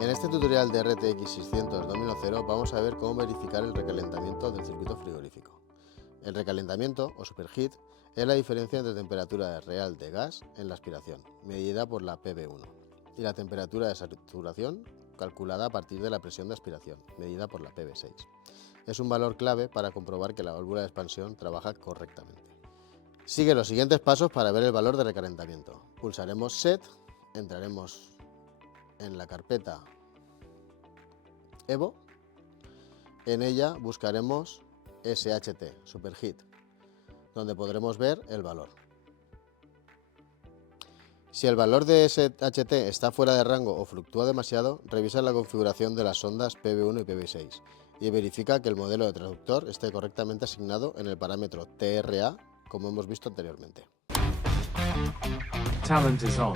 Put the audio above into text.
En este tutorial de RTX600 Domino Zero vamos a ver cómo verificar el recalentamiento del circuito frigorífico. El recalentamiento o superheat es la diferencia entre temperatura real de gas en la aspiración, medida por la PB1, y la temperatura de saturación calculada a partir de la presión de aspiración, medida por la PB6. Es un valor clave para comprobar que la válvula de expansión trabaja correctamente. Sigue los siguientes pasos para ver el valor de recalentamiento. Pulsaremos Set, entraremos en la carpeta Evo, en ella buscaremos SHT, Superheat, donde podremos ver el valor. Si el valor de SHT está fuera de rango o fluctúa demasiado, revisa la configuración de las sondas PB1 y PB6 y verifica que el modelo de traductor esté correctamente asignado en el parámetro TRA, como hemos visto anteriormente. Talent is on.